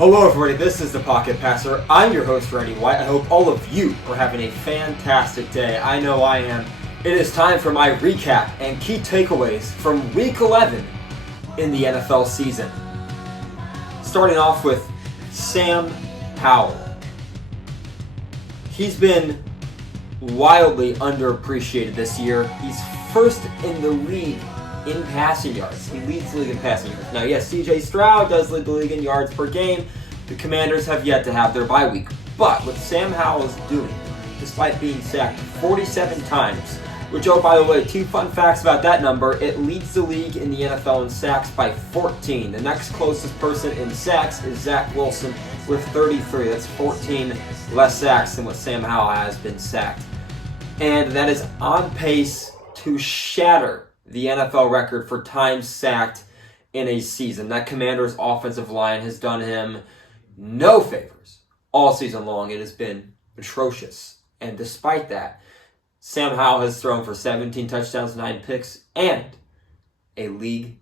Hello everybody, this is the Pocket Passer. I'm your host, Randy White. I hope all of you are having a fantastic day. I know I am. It is time for my recap and key takeaways from Week 11 in the NFL season. Starting off with Sam Howell. He's been wildly underappreciated this year. He's first in the league in passing yards. He leads the league in passing yards. Now, yes, C.J. Stroud does lead the league in yards per game. The Commanders have yet to have their bye week. But what Sam Howell is doing, despite being sacked 47 times, which, oh, by the way, two fun facts about that number, it leads the league in the NFL in sacks by 14. The next closest person in sacks is Zach Wilson with 33. That's 14 less sacks than what Sam Howell has been sacked. And that is on pace to shatter the NFL record for times sacked in a season. That Commanders' offensive line has done him no favors all season long. It has been atrocious. And despite that, Sam Howell has thrown for 17 touchdowns, 9 picks, and a league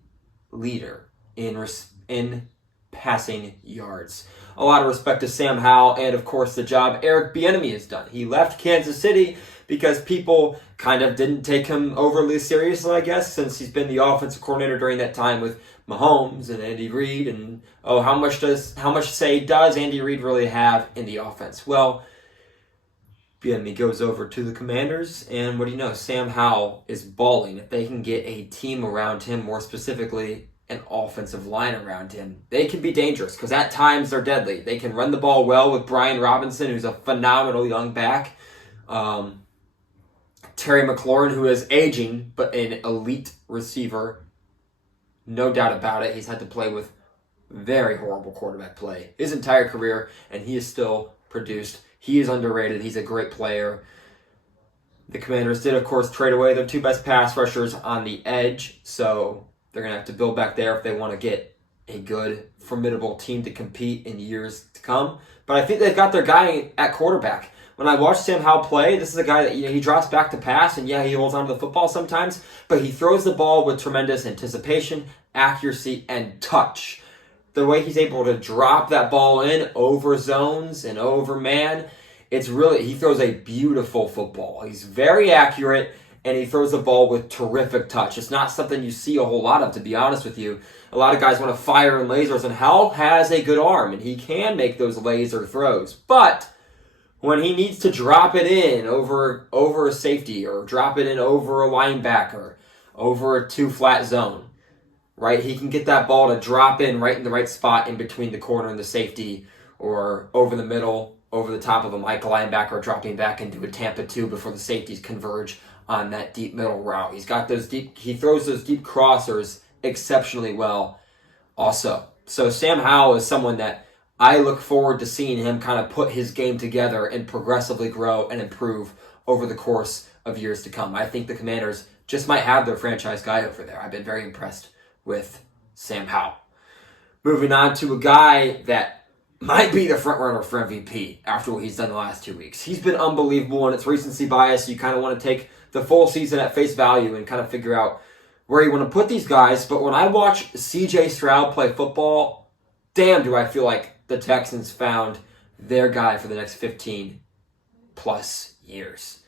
leader in passing yards. A lot of respect to Sam Howell and, of course, the job Eric Bieniemy has done. He left Kansas City because people kind of didn't take him overly seriously, I guess, since he's been the offensive coordinator during that time with Mahomes and Andy Reid. And, how much say does Andy Reid really have in the offense? Well, Bieniemy goes over to the Commanders, and what do you know? Sam Howell is balling. If they can get a team around him, more specifically an offensive line around him, they can be dangerous because at times they're deadly. They can run the ball well with Brian Robinson, who's a phenomenal young back. Terry McLaurin, who is aging, but an elite receiver. No doubt about it. He's had to play with very horrible quarterback play his entire career, and he is still produced. He is underrated. He's a great player. The Commanders did, of course, trade away their two best pass rushers on the edge, so they're going to have to build back there if they want to get a good, formidable team to compete in years to come. But I think they've got their guy at quarterback. When I watch Sam Howell play, this is a guy that he drops back to pass, and he holds on to the football sometimes, but he throws the ball with tremendous anticipation, accuracy, and touch. The way he's able to drop that ball in over zones and over man, he throws a beautiful football. He's very accurate, and he throws the ball with terrific touch. It's not something you see a whole lot of, to be honest with you. A lot of guys want to fire in lasers, and Howell has a good arm, and he can make those laser throws. But when he needs to drop it in over a safety or drop it in over a linebacker, over a two-flat zone, right? He can get that ball to drop in right in the right spot in between the corner and the safety, or over the middle, over the top of a Mike linebacker, dropping back into a Tampa 2 before the safeties converge on that deep middle route. He throws those deep crossers exceptionally well also. So Sam Howell is someone that I look forward to seeing him kind of put his game together and progressively grow and improve over the course of years to come. I think the Commanders just might have their franchise guy over there. I've been very impressed with Sam Howell. Moving on to a guy that might be the front runner for MVP after what he's done the last 2 weeks. He's been unbelievable, and it's recency bias. You kind of want to take the full season at face value and kind of figure out where you want to put these guys. But when I watch C.J. Stroud play football, damn, do I feel like the Texans found their guy for the next 15 plus years.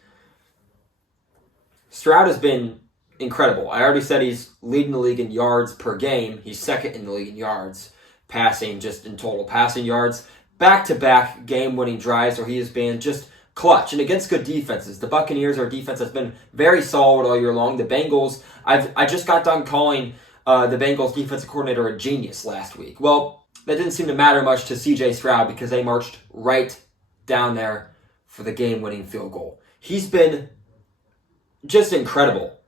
Stroud has been incredible. I already said he's leading the league in yards per game. He's second in the league in yards, passing, just in total passing yards. Back-to-back game-winning drives where he has been just clutch. And against good defenses. The Buccaneers, our defense has been very solid all year long. The Bengals, I just got done calling the Bengals defensive coordinator a genius last week. Well, that didn't seem to matter much to C.J. Stroud because they marched right down there for the game-winning field goal. He's been just incredible,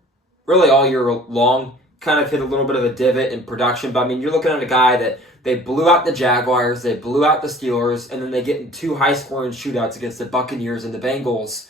really all year long. Kind of hit a little bit of a divot in production, but you're looking at a guy that they blew out the Jaguars, they blew out the Steelers, and then they get in two high-scoring shootouts against the Buccaneers and the Bengals.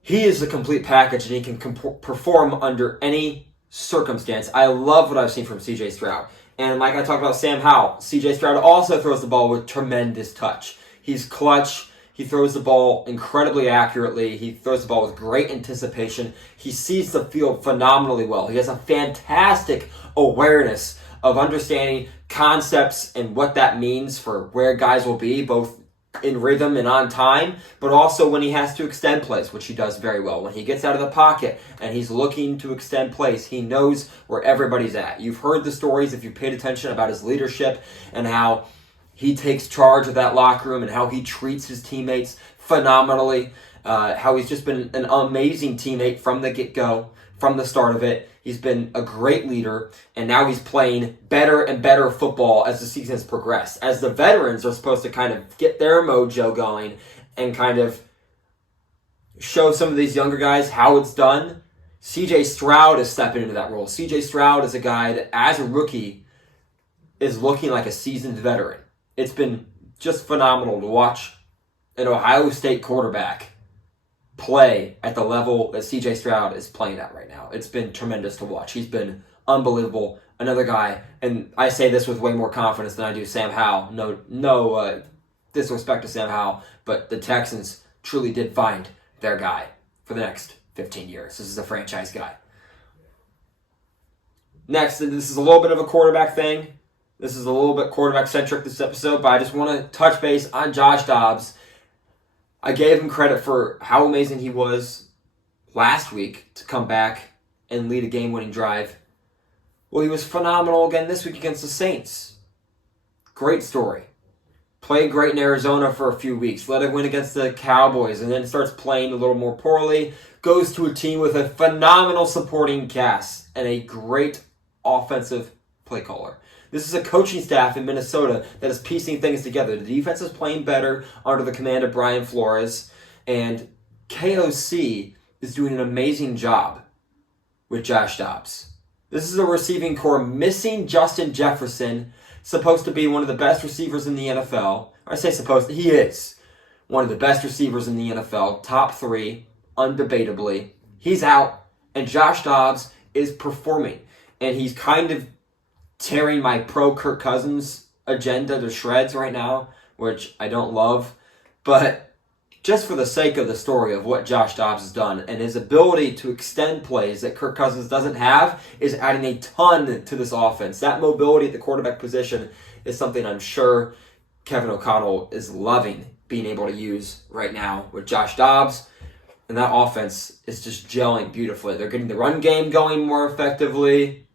He is the complete package, and he can perform under any circumstance. I love what I've seen from C.J. Stroud. And like I talked about Sam Howell, C.J. Stroud also throws the ball with tremendous touch. He's clutch. He throws the ball incredibly accurately. He throws the ball with great anticipation. He sees the field phenomenally well. He has a fantastic awareness of understanding concepts and what that means for where guys will be, both in rhythm and on time, but also when he has to extend plays, which he does very well. When he gets out of the pocket and he's looking to extend plays, he knows where everybody's at. You've heard the stories, if you paid attention, about his leadership and how he takes charge of that locker room and how he treats his teammates phenomenally, how he's just been an amazing teammate from the get-go, from the start of it. He's been a great leader, and now he's playing better and better football as the season has progressed. As the veterans are supposed to kind of get their mojo going and kind of show some of these younger guys how it's done, CJ Stroud is stepping into that role. CJ Stroud is a guy that, as a rookie, is looking like a seasoned veteran. It's been just phenomenal to watch an Ohio State quarterback play at the level that CJ Stroud is playing at right now. It's been tremendous to watch. He's been unbelievable. Another guy, and I say this with way more confidence than I do Sam Howell. No disrespect to Sam Howell, but the Texans truly did find their guy for the next 15 years. This is a franchise guy. Next, this is a little bit of a quarterback thing. This is a little bit quarterback-centric this episode, but I just want to touch base on Josh Dobbs. I gave him credit for how amazing he was last week to come back and lead a game-winning drive. Well, he was phenomenal again this week against the Saints. Great story. Played great in Arizona for a few weeks. Let it win against the Cowboys, and then starts playing a little more poorly. Goes to a team with a phenomenal supporting cast and a great offensive play caller. This is a coaching staff in Minnesota that is piecing things together. The defense is playing better under the command of Brian Flores, and KOC is doing an amazing job with Josh Dobbs. This is a receiving core missing Justin Jefferson, supposed to be one of the best receivers in the NFL. I say supposed, he is one of the best receivers in the NFL, top 3, undebatably. He's out, and Josh Dobbs is performing, and he's kind of tearing my pro Kirk Cousins agenda to shreds right now, which I don't love. But just for the sake of the story of what Josh Dobbs has done and his ability to extend plays that Kirk Cousins doesn't have is adding a ton to this offense. That mobility at the quarterback position is something I'm sure Kevin O'Connell is loving being able to use right now with Josh Dobbs. And that offense is just gelling beautifully. They're getting the run game going more effectively.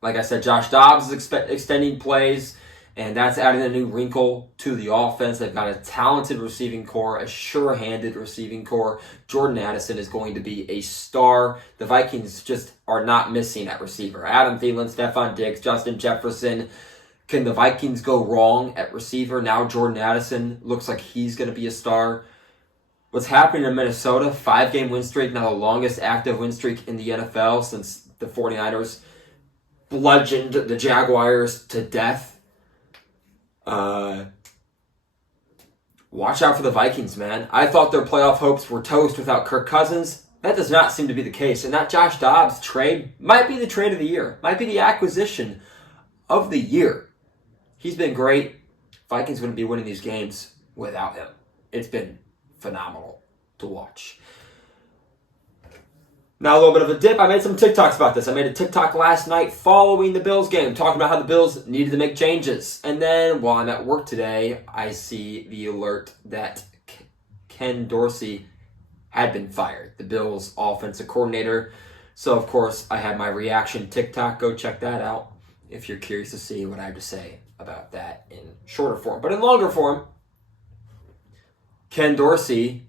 Like I said, Josh Dobbs is extending plays, and that's adding a new wrinkle to the offense. They've got a talented receiving core, a sure-handed receiving core. Jordan Addison is going to be a star. The Vikings just are not missing at receiver. Adam Thielen, Stephon Diggs, Justin Jefferson. Can the Vikings go wrong at receiver? Now Jordan Addison looks like he's going to be a star. What's happening in Minnesota, 5-game win streak, now the longest active win streak in the NFL since the 49ers bludgeoned the Jaguars to death. Watch out for the Vikings, man. I thought their playoff hopes were toast without Kirk Cousins. That does not seem to be the case. And that Josh Dobbs trade might be the trade of the year. Might be the acquisition of the year. He's been great. Vikings wouldn't be winning these games without him. It's been phenomenal to watch. Now a little bit of a dip. I made some TikToks about this. I made a TikTok last night following the Bills game, talking about how the Bills needed to make changes. And then while I'm at work today, I see the alert that Ken Dorsey had been fired, the Bills offensive coordinator. So of course I had my reaction TikTok. Go check that out if you're curious to see what I have to say about that in shorter form. But in longer form, Ken Dorsey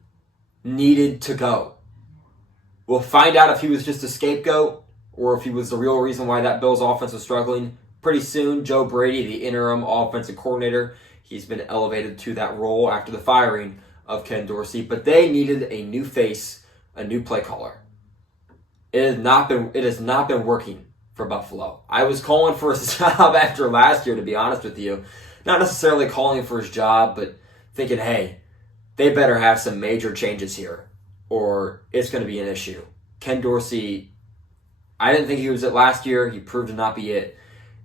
needed to go. We'll find out if he was just a scapegoat or if he was the real reason why that Bills offense was struggling pretty soon. Joe Brady, the interim offensive coordinator, he's been elevated to that role after the firing of Ken Dorsey. But they needed a new face, a new play caller. It has not been working for Buffalo. I was calling for his job after last year, to be honest with you. Not necessarily calling for his job, but thinking, hey, they better have some major changes here, or it's going to be an issue. Ken Dorsey, I didn't think he was it last year. He proved to not be it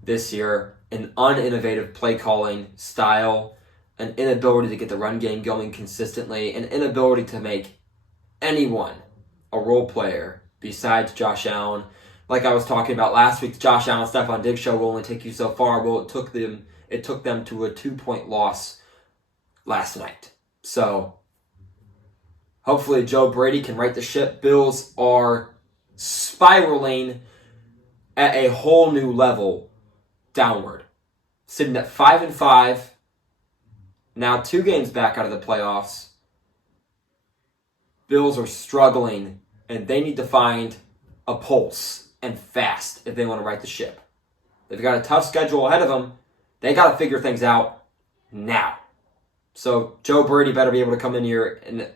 this year. An uninnovative play calling style, an inability to get the run game going consistently, an inability to make anyone a role player besides Josh Allen. like I was talking about last week's Josh Allen Stephon Diggs show will only take you so far. Well, it took them to a 2-point loss last night. So hopefully Joe Brady can right the ship. Bills are spiraling at a whole new level downward. Sitting at 5-5. Now 2 games back out of the playoffs. Bills are struggling, and they need to find a pulse and fast if they want to right the ship. They've got a tough schedule ahead of them. They got to figure things out now. So Joe Brady better be able to come in here and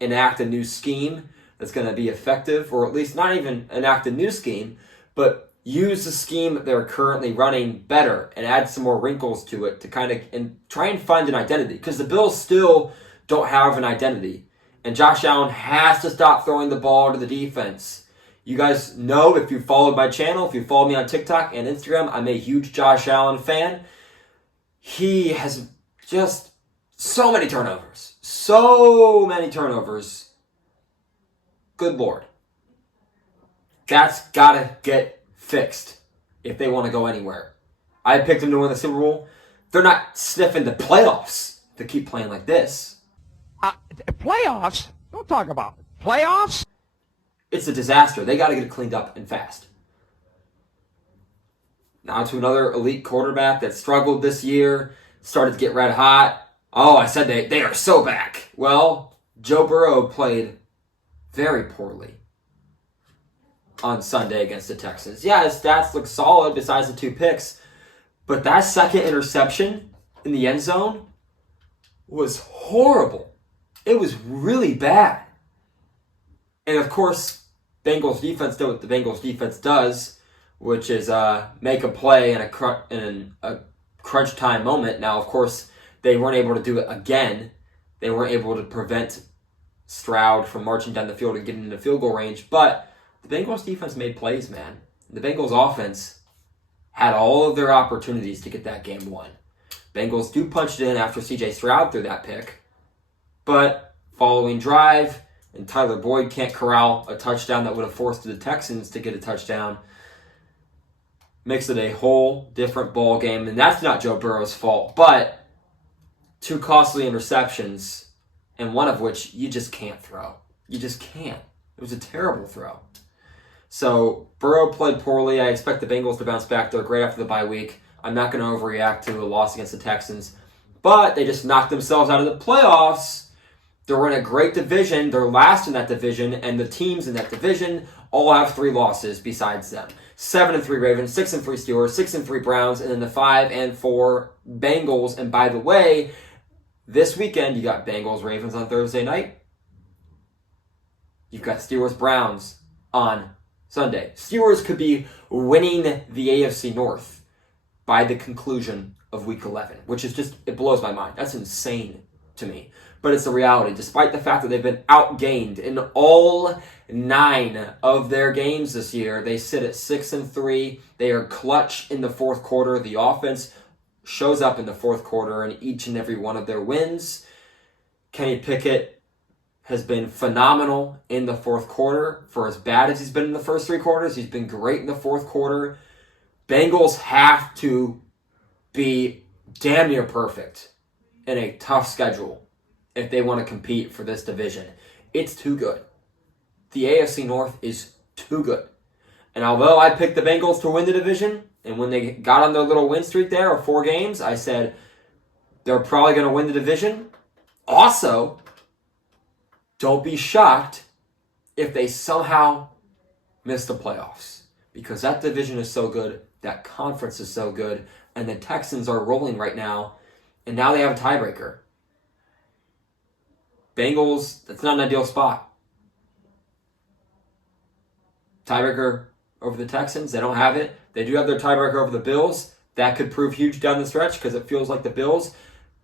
enact a new scheme that's going to be effective, or at least not even enact a new scheme, but use the scheme that they're currently running better and add some more wrinkles to it to kind of and try and find an identity, because the Bills still don't have an identity. And Josh Allen has to stop throwing the ball to the defense. You guys know, if you followed my channel, if you follow me on TikTok and Instagram, I'm a huge Josh Allen fan. He has just so many turnovers. So many turnovers. Good Lord. That's got to get fixed if they want to go anywhere. I picked them to win the Super Bowl. They're not sniffing the playoffs to keep playing like this. Playoffs? Don't talk about it. Playoffs? It's a disaster. They got to get it cleaned up and fast. Now to another elite quarterback that struggled this year, started to get red hot. Oh, I said they are so back. Well, Joe Burrow played very poorly on Sunday against the Texans. Yeah, his stats look solid besides the 2 picks, but that second interception in the end zone was horrible. It was really bad. And of course, Bengals defense did what the Bengals defense does, which is make a play in a crunch time moment. Now, of course, they weren't able to do it again. They weren't able to prevent Stroud from marching down the field and getting into field goal range. But the Bengals defense made plays, man. The Bengals offense had all of their opportunities to get that game won. Bengals do punch it in after C.J. Stroud threw that pick. But following drive, and Tyler Boyd can't corral a touchdown that would have forced the Texans to get a touchdown, makes it a whole different ball game. And that's not Joe Burrow's fault. But 2 costly interceptions, and one of which you just can't throw. You just can't. It was a terrible throw. So Burrow played poorly. I expect the Bengals to bounce back. They're great after the bye week. I'm not going to overreact to a loss against the Texans. But they just knocked themselves out of the playoffs. They're in a great division. They're last in that division, and the teams in that division all have 3 losses besides them. 7-3 Ravens, 6-3 Steelers, 6-3 Browns, and then the 5-4 Bengals. And by the way, this weekend you got Bengals Ravens on Thursday night. You've got Steelers Browns on Sunday. Steelers could be winning the AFC North by the conclusion of Week 11, which is just, it blows my mind. That's insane to me. But it's a reality. Despite the fact that they've been outgained in all 9 of their games this year, they sit at 6-3. They are clutch in the fourth quarter. The offense shows up in the fourth quarter in each and every one of their wins. Kenny Pickett has been phenomenal in the fourth quarter. For as bad as he's been in the first 3 quarters, he's been great in the fourth quarter. Bengals have to be damn near perfect in a tough schedule if they want to compete for this division. It's too good. The AFC North is too good. And although I picked the Bengals to win the division, and when they got on their little win streak there of 4 games, I said they're probably going to win the division. Also, don't be shocked if they somehow miss the playoffs, because that division is so good, that conference is so good, and the Texans are rolling right now, and now they have a tiebreaker. Bengals, that's not an ideal spot. Tiebreaker over the Texans, they don't have it. They do have their tiebreaker over the Bills. That could prove huge down the stretch, because it feels like the Bills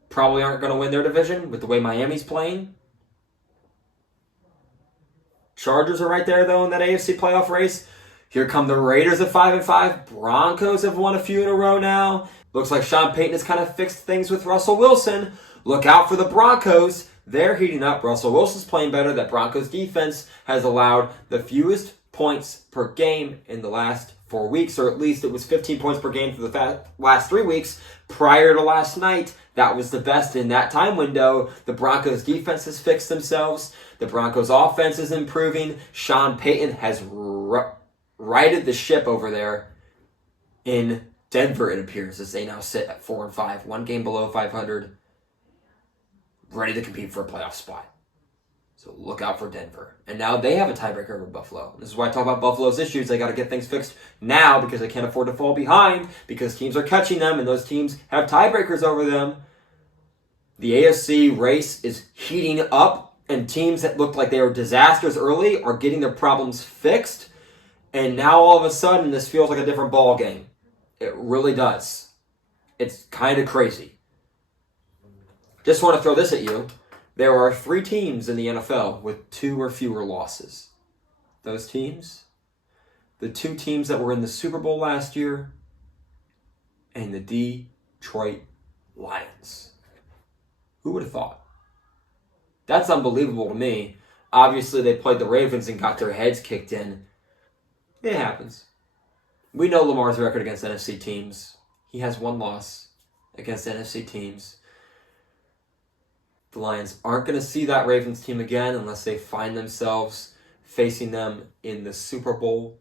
probably aren't going to win their division with the way Miami's playing. Chargers are right there, though, in that AFC playoff race. Here come the Raiders at 5-5. Broncos have won a few in a row now. Looks like Sean Payton has kind of fixed things with Russell Wilson. Look out for the Broncos. They're heating up. Russell Wilson's playing better. That Broncos defense has allowed the fewest points per game in the last 4 weeks, or at least it was 15 points per game for the last 3 weeks. Prior to last night, that was the best in that time window. The Broncos' defense has fixed themselves. The Broncos' offense is improving. Sean Payton has righted the ship over there in Denver, it appears, as they now sit at 4-5, 1 game below 500, ready to compete for a playoff spot. So look out for Denver. And now they have a tiebreaker over Buffalo. This is why I talk about Buffalo's issues. They got to get things fixed now because they can't afford to fall behind because teams are catching them and those teams have tiebreakers over them. The AFC race is heating up and teams that looked like they were disasters early are getting their problems fixed. And now all of a sudden this feels like a different ball game. It really does. It's kind of crazy. Just want to throw this at you. There are 3 teams in the NFL with 2 or fewer losses. Those teams, the 2 teams that were in the Super Bowl last year, and the Detroit Lions. Who would have thought? That's unbelievable to me. Obviously, they played the Ravens and got their heads kicked in. It happens. We know Lamar's record against NFC teams. He has 1 loss against NFC teams. The Lions aren't going to see that Ravens team again unless they find themselves facing them in the Super Bowl.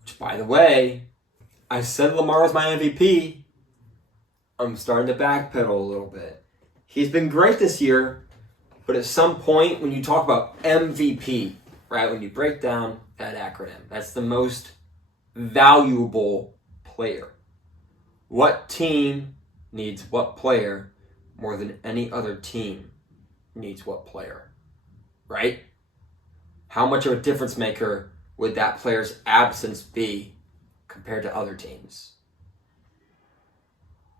Which, by the way, I said Lamar was my MVP. I'm starting to backpedal a little bit. He's been great this year, but at some point when you talk about MVP, right, when you break down that acronym, that's the most valuable player. What team needs what player more than any other team needs what player, right? How much of a difference maker would that player's absence be compared to other teams?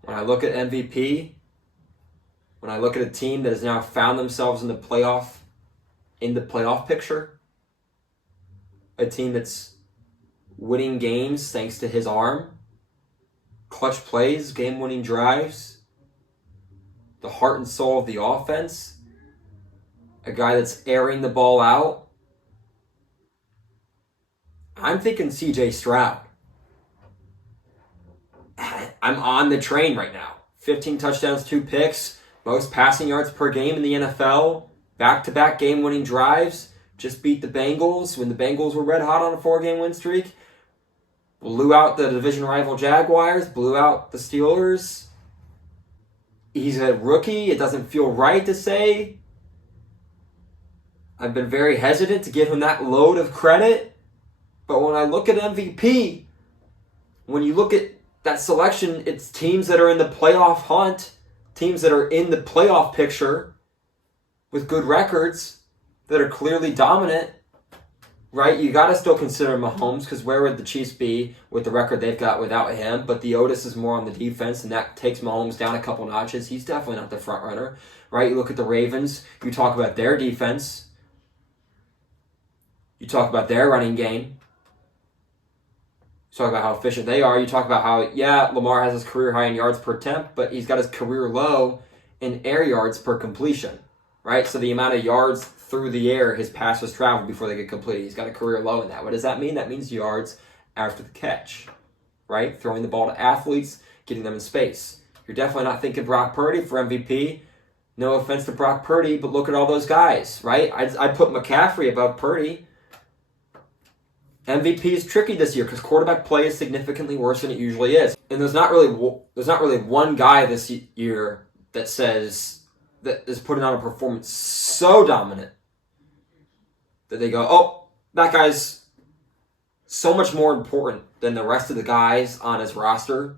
When I look at MVP, when I look at a team that has now found themselves in the playoff picture, a team that's winning games thanks to his arm, clutch plays, game-winning drives, the heart and soul of the offense, a guy that's airing the ball out. I'm thinking CJ Stroud. I'm on the train right now. 15 touchdowns, 2 picks, most passing yards per game in the NFL, back-to-back game-winning drives, just beat the Bengals when the Bengals were red hot on a 4-game win streak, blew out the division rival Jaguars, blew out the Steelers. He's a rookie. It doesn't feel right to say. I've been very hesitant to give him that load of credit. But when I look at MVP, when you look at that selection, it's teams that are in the playoff hunt, teams that are in the playoff picture with good records that are clearly dominant, right? You got to still consider Mahomes because where would the Chiefs be with the record they've got without him? But the Otis is more on the defense, and that takes Mahomes down a couple notches. He's definitely not the front runner, right? You look at the Ravens. You talk about their defense. You talk about their running game. You talk about how efficient they are. You talk about how, yeah, Lamar has his career high in yards per attempt, but he's got his career low in air yards per completion, right? So the amount of yards through the air his passes travel before they get completed. He's got a career low in that. What does that mean? That means yards after the catch, right? Throwing the ball to athletes, getting them in space. You're definitely not thinking Brock Purdy for MVP. No offense to Brock Purdy, but look at all those guys, right? I'd put McCaffrey above Purdy. MVP is tricky this year because quarterback play is significantly worse than it usually is. And there's not really one guy this year that is putting on a performance so dominant that they go, oh, that guy's so much more important than the rest of the guys on his roster,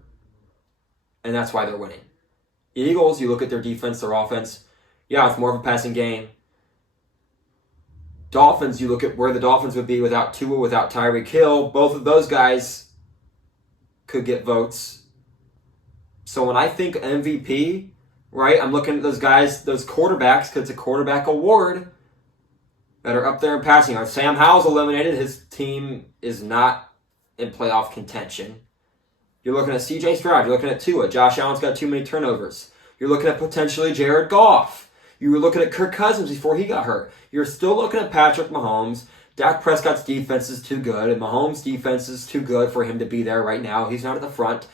and that's why they're winning. Eagles, you look at their defense, their offense, yeah, it's more of a passing game. Dolphins, you look at where the Dolphins would be without Tua, without Tyreek Hill. Both of those guys could get votes. So when I think MVP, right, I'm looking at those guys, those quarterbacks, because it's a quarterback award, that are up there in passing yards. Sam Howell's eliminated. His team is not in playoff contention. You're looking at C.J. Stroud. You're looking at Tua. Josh Allen's got too many turnovers. You're looking at potentially Jared Goff. You were looking at Kirk Cousins before he got hurt. You're still looking at Patrick Mahomes, Dak Prescott's defense is too good, and Mahomes' defense is too good for him to be there right now. He's not at the front.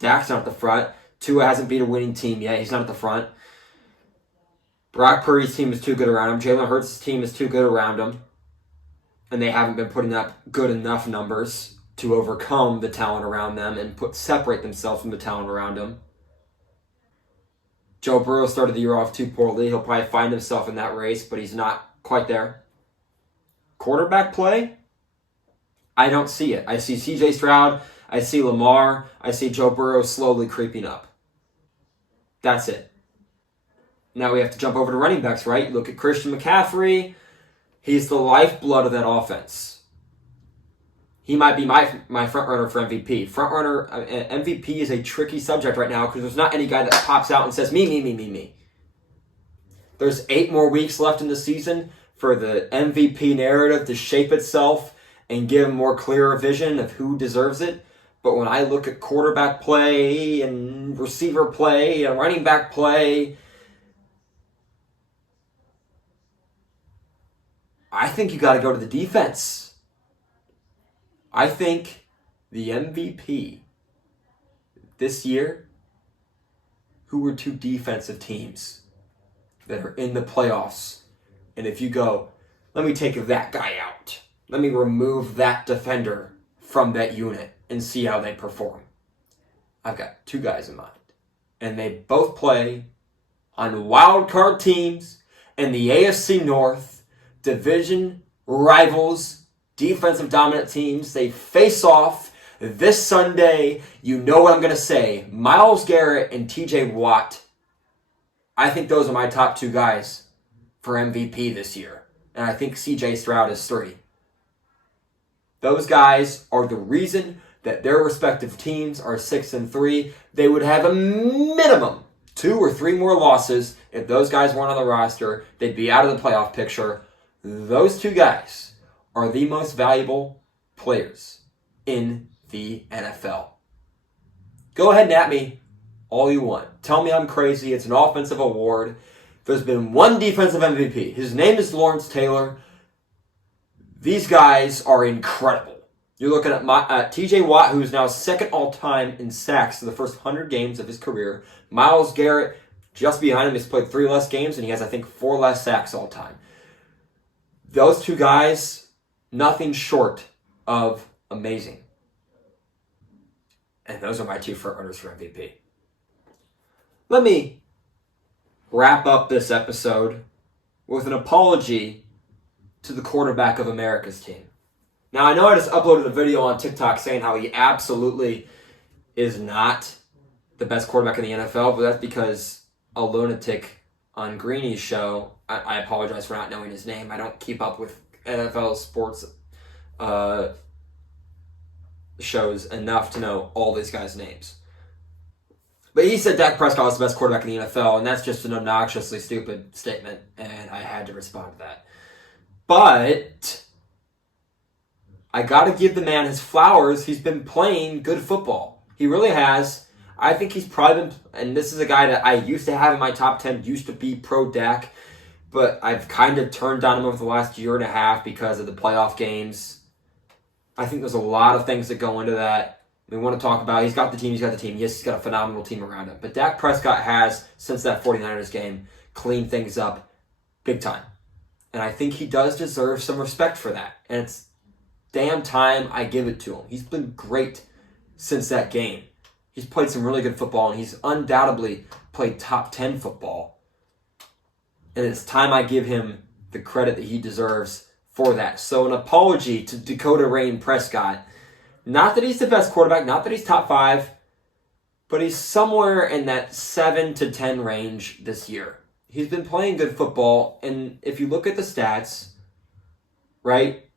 Dak's not at the front. Tua hasn't beat a winning team yet. He's not at the front. Brock Purdy's team is too good around him. Jalen Hurts' team is too good around him. And they haven't been putting up good enough numbers to overcome the talent around them and separate themselves from the talent around them. Joe Burrow started the year off too poorly. He'll probably find himself in that race, but he's not quite there. Quarterback play? I don't see it. I see CJ Stroud. I see Lamar. I see Joe Burrow slowly creeping up. That's it. Now we have to jump over to running backs, right? Look at Christian McCaffrey. He's the lifeblood of that offense. He might be my front runner for MVP. MVP is a tricky subject right now because there's not any guy that pops out and says, me. There's 8 more weeks left in the season for the MVP narrative to shape itself and give a more clearer vision of who deserves it. But when I look at quarterback play and receiver play and running back play, I think you got to go to the defense. I think the MVP this year, who were 2 defensive teams that are in the playoffs, and if you go, let me take that guy out, let me remove that defender from that unit and see how they perform. I've got 2 guys in mind, and they both play on wild card teams in the AFC North, division rivals, defensive dominant teams. They face off this Sunday. You know what I'm going to say. Myles Garrett and TJ Watt. I think those are my top 2 guys for MVP this year. And I think CJ Stroud is 3. Those guys are the reason that their respective teams are 6-3. They would have a minimum 2 or 3 more losses if those guys weren't on the roster. They'd be out of the playoff picture. Those 2 guys are the most valuable players in the NFL. Go ahead and at me all you want. Tell me I'm crazy. It's an offensive award. There's been one defensive MVP. His name is Lawrence Taylor. These guys are incredible. You're looking at TJ Watt, who is now 2nd all-time in sacks in the first 100 games of his career. Myles Garrett, just behind him, has played 3 less games, and he has, I think, 4 less sacks all-time. Those 2 guys, nothing short of amazing. And those are my 2 front runners for MVP. Let me wrap up this episode with an apology to the quarterback of America's team. Now, I know I just uploaded a video on TikTok saying how he absolutely is not the best quarterback in the NFL, but that's because a lunatic on Greeny's show, I apologize for not knowing his name. I don't keep up with NFL sports shows enough to know all these guys' names. But he said Dak Prescott was the best quarterback in the NFL, and that's just an obnoxiously stupid statement, and I had to respond to that. But I got to give the man his flowers. He's been playing good football. He really has. I think he's probably been, and this is a guy that I used to have in my top 10, used to be pro Dak, but I've kind of turned on him over the last year and a half because of the playoff games. I think there's a lot of things that go into that. We want to talk about, he's got the team. Yes, he's got a phenomenal team around him. But Dak Prescott has, since that 49ers game, cleaned things up big time. And I think he does deserve some respect for that. And it's damn time I give it to him. He's been great since that game. He's played some really good football, and he's undoubtedly played top 10 football. And it's time I give him the credit that he deserves for that. So an apology to Dakota Rain Prescott. Not that he's the best quarterback, not that he's top 5, but he's somewhere in that 7 to 10 range this year. He's been playing good football, and if you look at the stats, right,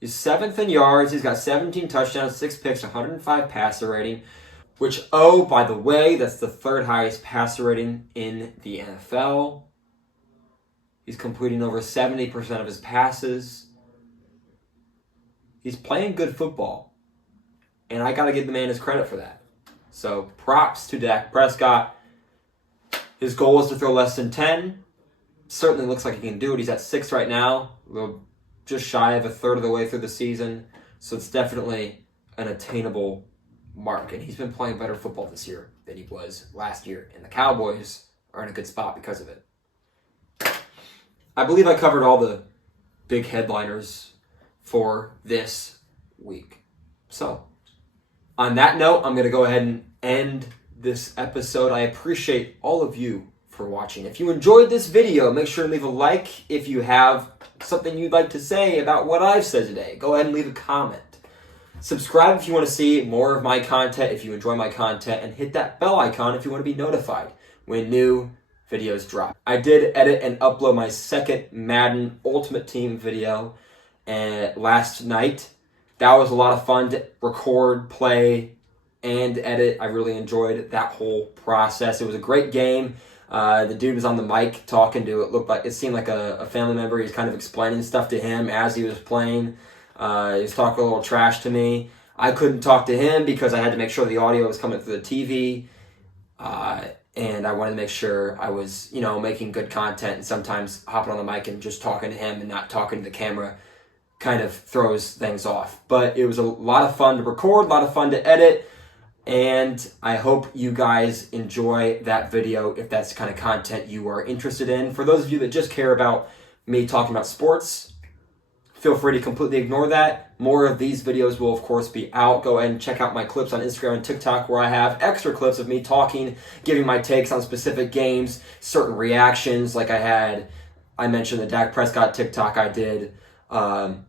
he's 7th in yards, he's got 17 touchdowns, 6 picks, 105 passer rating, which, oh, by the way, that's the 3rd highest passer rating in the NFL. He's completing over 70% of his passes. He's playing good football, and I got to give the man his credit for that. So props to Dak Prescott. His goal is to throw less than 10. Certainly looks like he can do it. He's at 6 right now. We'll just shy of a third of the way through the season. So it's definitely an attainable mark. And he's been playing better football this year than he was last year. And the Cowboys are in a good spot because of it. I believe I covered all the big headliners for this week. So, on that note, I'm going to go ahead and end this episode. I appreciate all of you for watching. If you enjoyed this video, make sure to leave a like. If you have something you'd like to say about what I've said today, go ahead and leave a comment. Subscribe if you want to see more of my content, if you enjoy my content, and hit that bell icon if you want to be notified when new videos drop. I did edit and upload my second Madden Ultimate Team video last night. That was a lot of fun to record, play, and edit. I really enjoyed that whole process. It was a great game. The dude was on the mic talking to it seemed like a family member. He was kind of explaining stuff to him as he was playing. He was talking a little trash to me. I couldn't talk to him because I had to make sure the audio was coming through the TV. And I wanted to make sure I was, making good content. And sometimes hopping on the mic and just talking to him and not talking to the camera kind of throws things off. But it was a lot of fun to record, a lot of fun to edit. And I hope you guys enjoy that video if that's the kind of content you are interested in. For those of you that just care about me talking about sports, feel free to completely ignore that. More of these videos will, of course, be out. Go ahead and check out my clips on Instagram and TikTok where I have extra clips of me talking, giving my takes on specific games, certain reactions. Like I mentioned the Dak Prescott TikTok I did, talking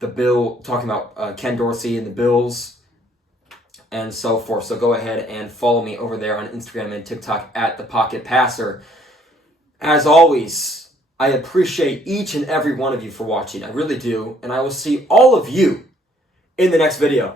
about Ken Dorsey and the Bills, and so forth. So go ahead and follow me over there on Instagram and TikTok at The Pocket Passer. As always, I appreciate each and every one of you for watching. I really do. And I will see all of you in the next video.